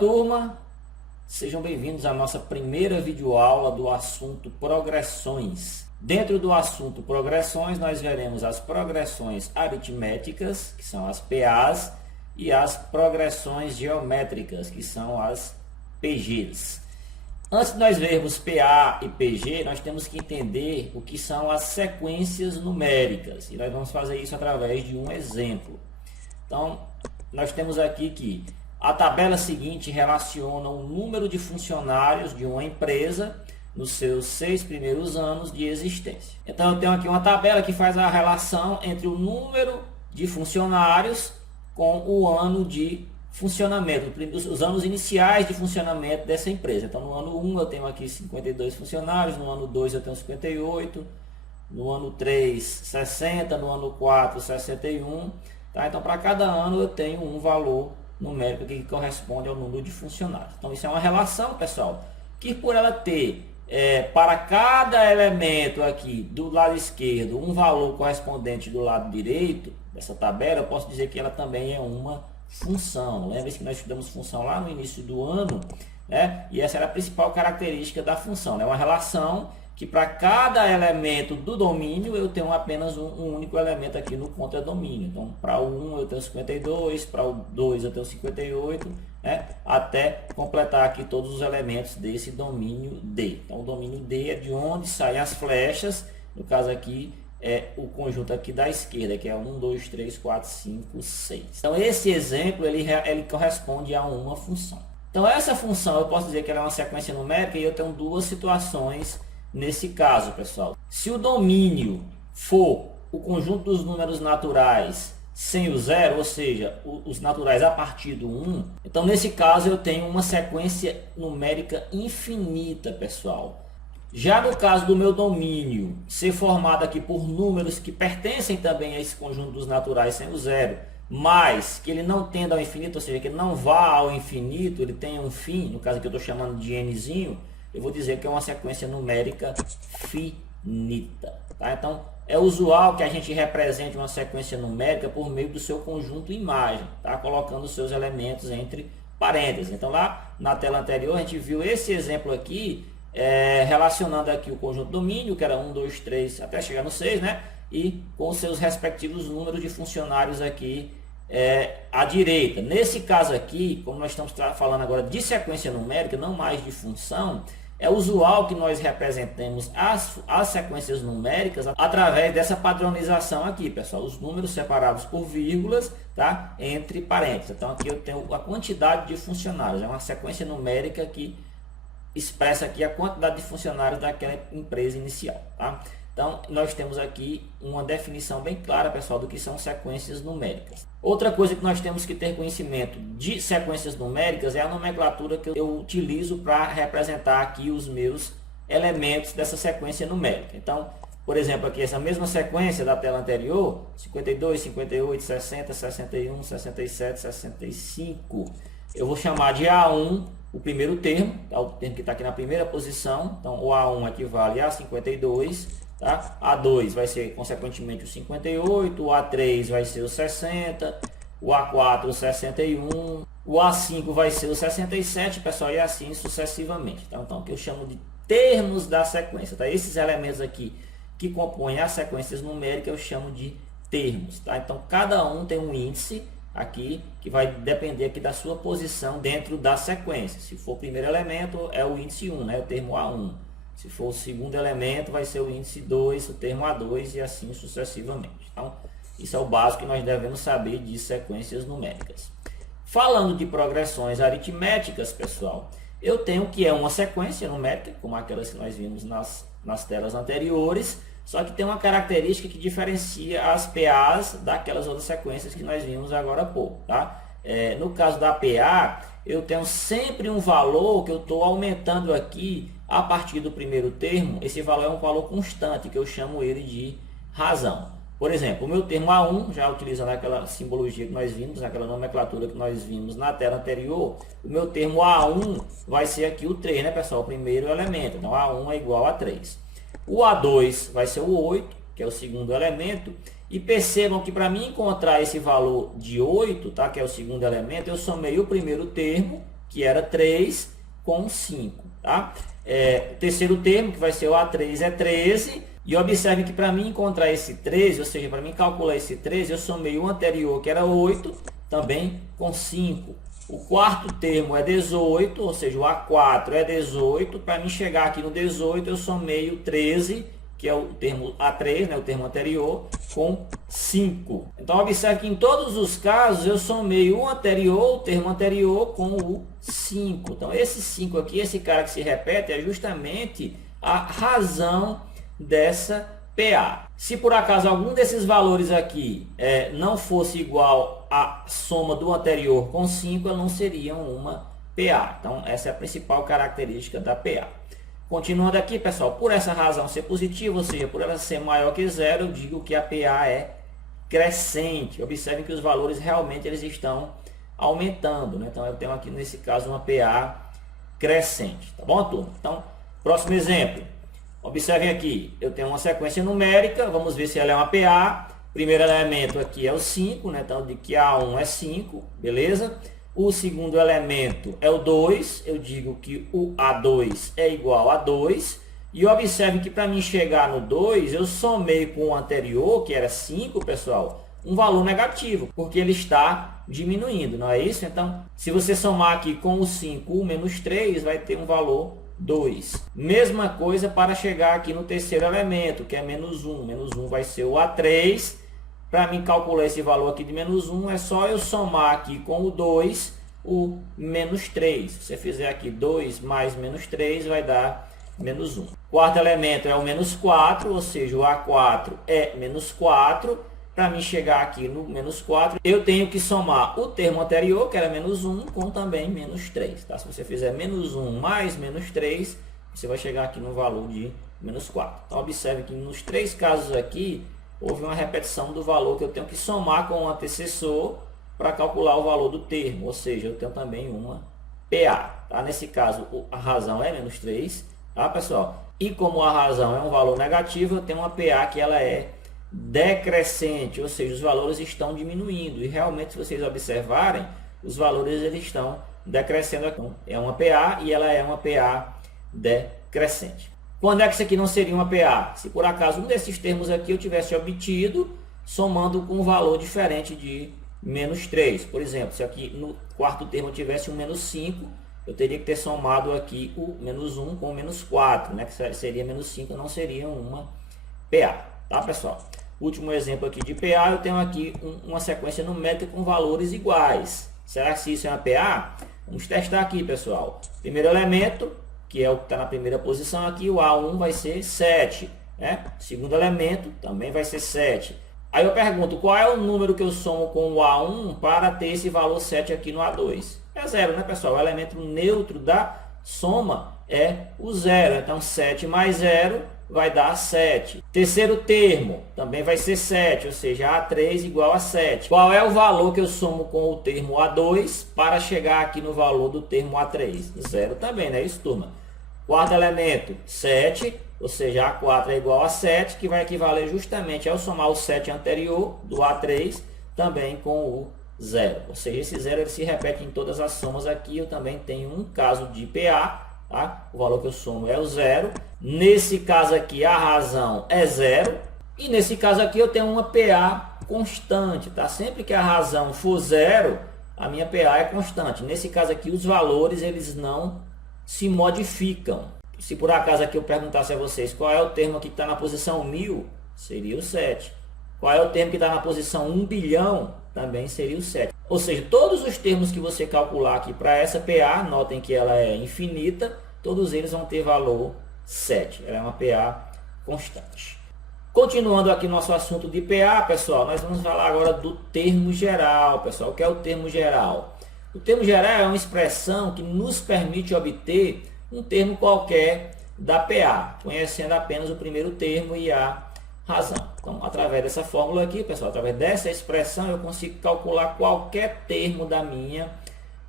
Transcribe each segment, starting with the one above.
turma, sejam bem-vindos à nossa primeira videoaula do assunto progressões. Dentro do assunto progressões, nós veremos as progressões aritméticas, que são as PAs, e as progressões geométricas, que são as PGs. Antes de nós vermos PA e PG, nós temos que entender o que são as sequências numéricas. E nós vamos fazer isso através de um exemplo. Então, nós temos aqui que a tabela seguinte relaciona o número de funcionários de uma empresa nos seus 6 primeiros anos de existência. Então, eu tenho aqui uma tabela que faz a relação entre o número de funcionários com o ano de funcionamento, os anos iniciais de funcionamento dessa empresa. Então, no ano 1 eu tenho aqui 52 funcionários, no ano 2 eu tenho 58, no ano 3, 60, no ano 4, 61. Tá? Então, para cada ano eu tenho um valor numérico que corresponde ao número de funcionários. Então, isso é uma relação, pessoal, que por ela ter para cada elemento aqui do lado esquerdo um valor correspondente do lado direito dessa tabela, eu posso dizer que ela também é uma função. Lembre-se que nós estudamos função lá no início do ano, né? E essa era a principal característica da função, né? Uma relação que para cada elemento do domínio eu tenho apenas um único elemento aqui no contradomínio. Então, para o 1 eu tenho 52, para o 2 eu tenho 58, né? Até completar aqui todos os elementos desse domínio D. Então, o domínio D é de onde saem as flechas, no caso aqui é o conjunto aqui da esquerda, que é 1, 2, 3, 4, 5, 6. Então, esse exemplo ele corresponde a uma função. Então, essa função eu posso dizer que ela é uma sequência numérica e eu tenho duas situações nesse caso, pessoal. Se o domínio for o conjunto dos números naturais sem o zero, ou seja, os naturais a partir do 1, então nesse caso eu tenho uma sequência numérica infinita, pessoal. Já no caso do meu domínio ser formado aqui por números que pertencem também a esse conjunto dos naturais sem o zero, mas que ele não tenda ao infinito, ou seja, que ele não vá ao infinito, ele tem um fim, no caso aqui eu estou chamando de nzinho, eu vou dizer que é uma sequência numérica finita. Tá? Então, é usual que a gente represente uma sequência numérica por meio do seu conjunto imagem, tá? Colocando os seus elementos entre parênteses. Então, lá na tela anterior, a gente viu esse exemplo aqui, relacionando aqui o conjunto domínio, que era 1, 2, 3, até chegar no 6, né? E com os seus respectivos números de funcionários aqui à direita. Nesse caso aqui, como nós estamos falando agora de sequência numérica, não mais de função, é usual que nós representemos as sequências numéricas através dessa padronização aqui, pessoal. Os números separados por vírgulas, tá? Entre parênteses. Então, aqui eu tenho a quantidade de funcionários. É uma sequência numérica que expressa aqui a quantidade de funcionários daquela empresa inicial, tá? Então, nós temos aqui uma definição bem clara, pessoal, do que são sequências numéricas. Outra coisa que nós temos que ter conhecimento de sequências numéricas é a nomenclatura que eu utilizo para representar aqui os meus elementos dessa sequência numérica. Então, por exemplo, aqui essa mesma sequência da tela anterior, 52, 58, 60, 61, 67, 65, eu vou chamar de A1 o primeiro termo, tá? O termo que está aqui na primeira posição. Então, o A1 equivale a 52. Tá? A2 vai ser consequentemente o 58, o A3 vai ser o 60, o A4 o 61, o A5 vai ser o 67, pessoal, e assim sucessivamente. Tá? Então, que eu chamo de termos da sequência. Tá? Esses elementos aqui que compõem as sequências numéricas eu chamo de termos. Tá? Então, cada um tem um índice aqui que vai depender aqui da sua posição dentro da sequência. Se for o primeiro elemento, é o índice 1, né? O termo A1. Se for o segundo elemento, vai ser o índice 2, o termo A2 e assim sucessivamente. Então, isso é o básico que nós devemos saber de sequências numéricas. Falando de progressões aritméticas, pessoal, eu tenho que é uma sequência numérica, como aquelas que nós vimos nas telas anteriores, só que tem uma característica que diferencia as PAs daquelas outras sequências que nós vimos agora há pouco. Tá? No caso da PA, eu tenho sempre um valor que eu estou aumentando aqui a partir do primeiro termo. Esse valor é um valor constante, que eu chamo ele de razão. Por exemplo, o meu termo A1, já utilizando aquela simbologia que nós vimos, aquela nomenclatura que nós vimos na tela anterior, o meu termo A1 vai ser aqui o 3, né, pessoal? O primeiro elemento. Então, A1 é igual a 3. O A2 vai ser o 8, que é o segundo elemento. E percebam que para mim encontrar esse valor de 8, tá, que é o segundo elemento, eu somei o primeiro termo que era 3 com 5. Tá? O terceiro termo, que vai ser o A3, é 13. E observe que para mim encontrar esse 13, ou seja, para mim calcular esse 13, eu somei o anterior, que era 8, também com 5. O quarto termo é 18, ou seja, o A4 é 18. Para mim chegar aqui no 18, eu somei o 13, que é o termo A3, né, o termo anterior, com 5. Então, observe que em todos os casos eu somei o anterior, o termo anterior, com o 5. Então, esse 5 aqui, esse cara que se repete, é justamente a razão dessa PA. Se por acaso algum desses valores aqui não fosse igual à soma do anterior com 5, não seria uma PA. Então, essa é a principal característica da PA. Continuando aqui, pessoal, por essa razão ser positiva, ou seja, por ela ser maior que zero, eu digo que a PA é crescente. Observem que os valores realmente eles estão aumentando, né? Então, eu tenho aqui, nesse caso, uma PA crescente. Tá bom, turma? Então, próximo exemplo. Observem aqui, eu tenho uma sequência numérica, vamos ver se ela é uma PA. Primeiro elemento aqui é o 5, né? Então, de que A1 é 5, beleza? O segundo elemento é o 2, eu digo que o A2 é igual a 2. E observe que para mim chegar no 2, eu somei com o anterior, que era 5, pessoal, um valor negativo, porque ele está diminuindo, não é isso? Então, se você somar aqui com o 5, o menos 3, vai ter um valor 2. Mesma coisa para chegar aqui no terceiro elemento, que é menos 1. Menos 1 vai ser o A3. Para mim calcular esse valor aqui de menos 1, é só eu somar aqui com o 2, o menos 3. Se você fizer aqui 2 mais menos 3, vai dar menos 1. Quarto elemento é o menos 4, ou seja, o A4 é menos 4. Para mim chegar aqui no menos 4, eu tenho que somar o termo anterior, que era menos 1, com também menos 3. Tá? Se você fizer menos 1 mais menos 3, você vai chegar aqui no valor de menos 4. Então, observe que nos três casos aqui, houve uma repetição do valor que eu tenho que somar com o antecessor para calcular o valor do termo, ou seja, eu tenho também uma PA. Tá? Nesse caso, a razão é menos 3, tá, pessoal? E como a razão é um valor negativo, eu tenho uma PA que ela é decrescente, ou seja, os valores estão diminuindo. E realmente, se vocês observarem, os valores eles estão decrescendo. É uma PA e ela é uma PA decrescente. Quando é que isso aqui não seria uma PA? Se por acaso um desses termos aqui eu tivesse obtido somando com um valor diferente de menos 3. Por exemplo, se aqui no quarto termo eu tivesse um menos 5, eu teria que ter somado aqui o menos 1 com o menos 4, né? Que seria menos 5, não seria uma PA. Tá, pessoal? Último exemplo aqui de PA, eu tenho aqui uma sequência numérica com valores iguais. Será que isso é uma PA? Vamos testar aqui, pessoal. Primeiro elemento, que é o que está na primeira posição aqui, o A1 vai ser 7. Né? Segundo elemento, também vai ser 7. Aí eu pergunto, qual é o número que eu somo com o A1 para ter esse valor 7 aqui no A2? É 0, né, pessoal? O elemento neutro da soma é o 0. Então, 7 mais 0 vai dar 7. Terceiro termo também vai ser 7, ou seja, A3 igual a 7. Qual é o valor que eu somo com o termo A2 para chegar aqui no valor do termo A3? 0 também, não é isso, turma? Quarto elemento, 7, ou seja, A4 é igual a 7, que vai equivaler justamente ao somar o 7 anterior do A3 também com o 0. Ou seja, esse 0 ele se repete em todas as somas aqui. Eu também tenho um caso de PA, tá? O valor que eu somo é o 0. Nesse caso aqui, a razão é 0. E nesse caso aqui, eu tenho uma PA constante, tá? Sempre que a razão for 0, a minha PA é constante. Nesse caso aqui, os valores eles não se modificam. Se por acaso aqui eu perguntasse a vocês qual é o termo que está na posição 1000, seria o 7. Qual é o termo que está na posição 1 bilhão, também seria o 7. Ou seja, todos os termos que você calcular aqui para essa PA, notem que ela é infinita, todos eles vão ter valor 7. Ela é uma PA constante. Continuando aqui nosso assunto de PA, pessoal, nós vamos falar agora do termo geral, pessoal. O que é o termo geral? O termo geral é uma expressão que nos permite obter um termo qualquer da PA, conhecendo apenas o primeiro termo e a razão. Então, através dessa fórmula aqui, pessoal, através dessa expressão, eu consigo calcular qualquer termo da minha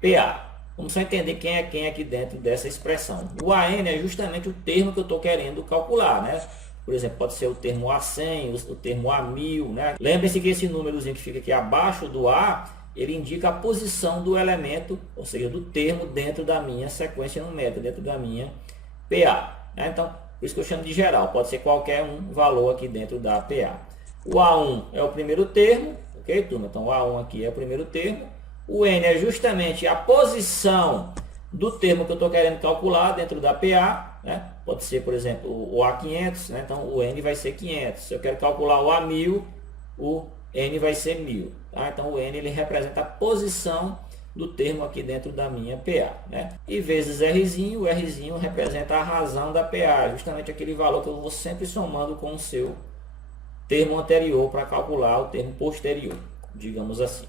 PA. Vamos só entender quem é quem aqui dentro dessa expressão. O AN é justamente o termo que eu estou querendo calcular, né? Por exemplo, pode ser o termo A100, o termo A1000, né? Lembre-se que esse númerozinho que fica aqui abaixo do A ele indica a posição do elemento, ou seja, do termo dentro da minha sequência numérica, dentro da minha PA. Né? Então, por isso que eu chamo de geral, pode ser qualquer um valor aqui dentro da PA. O A1 é o primeiro termo, ok, turma? Então, o A1 aqui é o primeiro termo. O N é justamente a posição do termo que eu estou querendo calcular dentro da PA. Né? Pode ser, por exemplo, o A500, né? Então o N vai ser 500. Se eu quero calcular o A1000, o N vai ser 1000. Tá? Então o N ele representa a posição do termo aqui dentro da minha PA. Né? E vezes Rzinho, o Rzinho representa a razão da PA, justamente aquele valor que eu vou sempre somando com o seu termo anterior para calcular o termo posterior, digamos assim.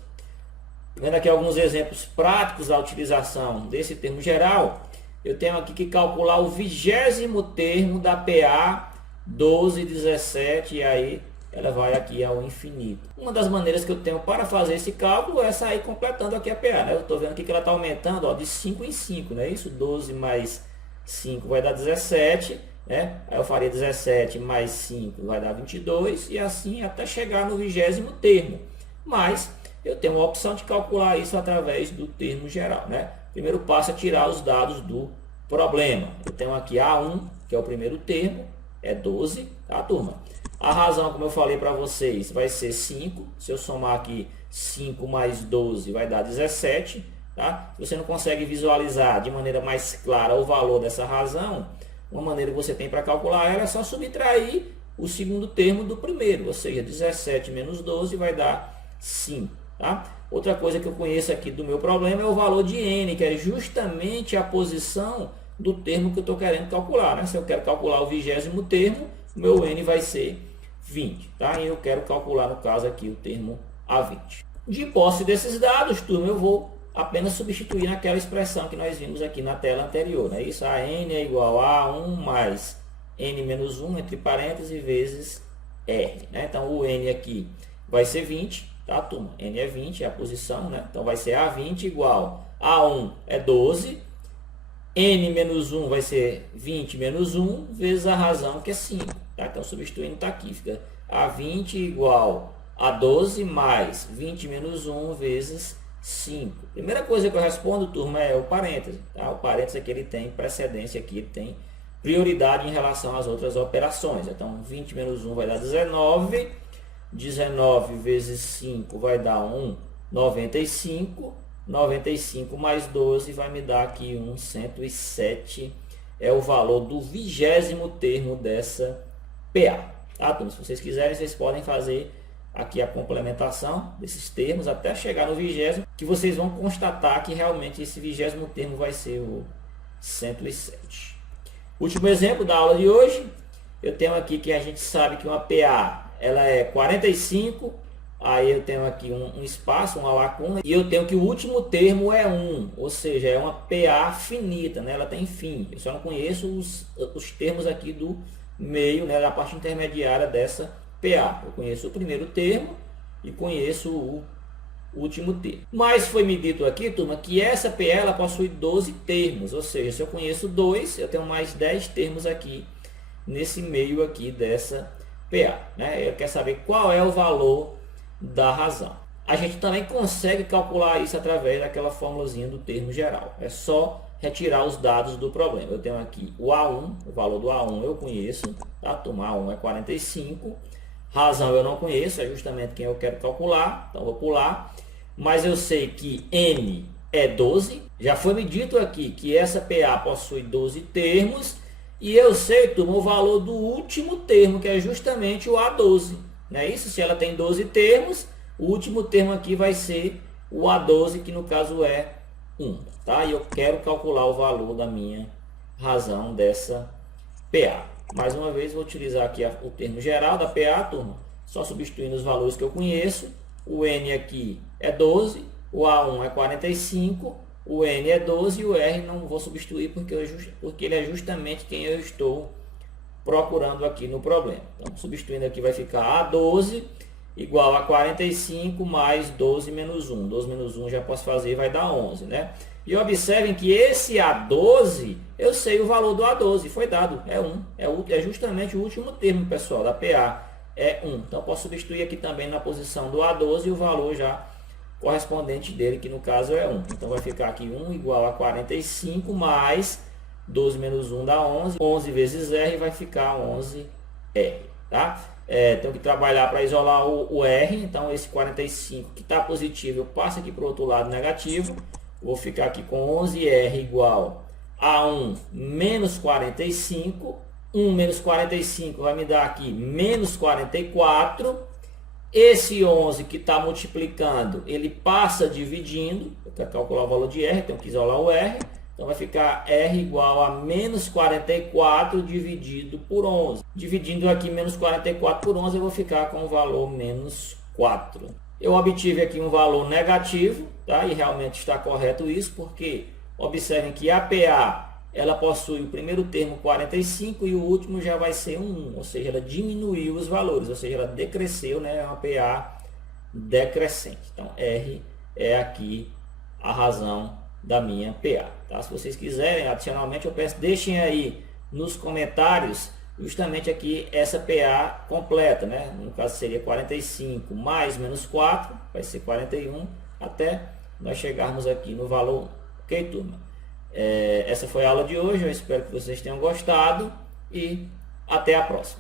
Vendo aqui alguns exemplos práticos da utilização desse termo geral, eu tenho aqui que calcular o 20º termo da PA 1217 e aí ela vai aqui ao infinito. Uma das maneiras que eu tenho para fazer esse cálculo é sair completando aqui a PA. Né? Eu estou vendo aqui que ela está aumentando, ó, de 5 em 5, não é isso? 12 mais 5 vai dar 17, né? Aí eu faria 17 mais 5 vai dar 22 e assim até chegar no 20º termo. Mas eu tenho uma opção de calcular isso através do termo geral. Né? Primeiro passo é tirar os dados do problema. Eu tenho aqui A1, que é o primeiro termo, é 12, tá, turma? A razão, como eu falei para vocês, vai ser 5. Se eu somar aqui 5 mais 12 vai dar 17. Tá? Se você não consegue visualizar de maneira mais clara o valor dessa razão, uma maneira que você tem para calcular ela é só subtrair o segundo termo do primeiro, ou seja, 17 menos 12 vai dar 5. Tá? Outra coisa que eu conheço aqui do meu problema é o valor de n, que é justamente a posição do termo que eu estou querendo calcular. Né? Se eu quero calcular o 20º termo, meu n vai ser 20. Tá? E eu quero calcular, no caso aqui, o termo A20. De posse desses dados, turma, eu vou apenas substituir naquela expressão que nós vimos aqui na tela anterior. Né? Isso, a n é igual a 1 mais n menos 1, entre parênteses, vezes r. Né? Então, o n aqui vai ser 20. Tá, turma? N é 20, é a posição, né? Então vai ser A20 igual a 1 é 12, N menos 1 vai ser 20 menos 1, vezes a razão, que é 5. Tá? Então substituindo está aqui, fica A20 igual a 12 mais 20 menos 1 vezes 5. Primeira coisa que eu respondo, turma, é o parêntese. Tá? O parêntese aqui ele tem precedência, aqui ele tem prioridade em relação às outras operações. Então 20 menos 1 vai dar 19. 19 vezes 5 vai dar 95. 95 mais 12 vai me dar aqui 107. É o valor do 20º termo dessa PA. Tá, turma? Se vocês quiserem, vocês podem fazer aqui a complementação desses termos até chegar no 20º, que vocês vão constatar que realmente esse 20º termo vai ser o 107. Último exemplo da aula de hoje. Eu tenho aqui que a gente sabe que uma PA ela é 45, aí eu tenho aqui um espaço, uma lacuna, e eu tenho que o último termo é 1, ou seja, é uma PA finita, né? Ela tem fim. Eu só não conheço os termos aqui do meio, né, da parte intermediária dessa PA. Eu conheço o primeiro termo e conheço o último termo. Mas foi me dito aqui, turma, que essa PA ela possui 12 termos, ou seja, se eu conheço 2, eu tenho mais 10 termos aqui nesse meio aqui dessa PA, né? Ele quer saber qual é o valor da razão. A gente também consegue calcular isso através daquela formulazinha do termo geral. É só retirar os dados do problema. Eu tenho aqui o A1, o valor do A1 eu conheço, tá? Turma, A1 é 45. Razão eu não conheço, é justamente quem eu quero calcular, então vou pular. Mas eu sei que N é 12. Já foi me dito aqui que essa PA possui 12 termos. E eu sei, turma, o valor do último termo, que é justamente o A12. Não é isso? Se ela tem 12 termos, o último termo aqui vai ser o A12, que no caso é 1. Tá? E eu quero calcular o valor da minha razão dessa PA. Mais uma vez, vou utilizar aqui o termo geral da PA, turma. Só substituindo os valores que eu conheço. O N aqui é 12, o A1 é 45. O N é 12 e o R não vou substituir porque ele é justamente quem eu estou procurando aqui no problema. Então, substituindo aqui vai ficar A12 igual a 45 mais 12 menos 1. 12 menos 1 já posso fazer, vai dar 11, né? E observem que esse A12, eu sei o valor do A12, foi dado, é 1. É justamente o último termo, pessoal, da PA, é 1. Então, posso substituir aqui também na posição do A12 e o valor já correspondente dele, que no caso é 1. Então vai ficar aqui 1 igual a 45 mais 12 menos 1 dá 11. 11 vezes R vai ficar 11R. Tá? Tenho que trabalhar para isolar o R. Então esse 45 que está positivo eu passo aqui para o outro lado negativo. Vou ficar aqui com 11R igual a 1 menos 45. 1 menos 45 vai me dar aqui menos 44. Esse 11 que está multiplicando, ele passa dividindo. Eu quero calcular o valor de R, tenho que isolar o R. Então vai ficar R igual a menos 44 dividido por 11. Dividindo aqui menos 44 por 11, eu vou ficar com o valor menos 4. Eu obtive aqui um valor negativo, tá? E realmente está correto isso, porque observem que a PA ela possui o primeiro termo 45 e o último já vai ser 1, ou seja, ela diminuiu os valores, ou seja, ela decresceu, né? É uma PA decrescente. Então, R é aqui a razão da minha PA. Tá? Se vocês quiserem, adicionalmente, eu peço, deixem aí nos comentários justamente aqui essa PA completa, né? No caso seria 45 mais menos 4, vai ser 41, até nós chegarmos aqui no valor 1. Ok, turma? Essa foi a aula de hoje, eu espero que vocês tenham gostado e até a próxima.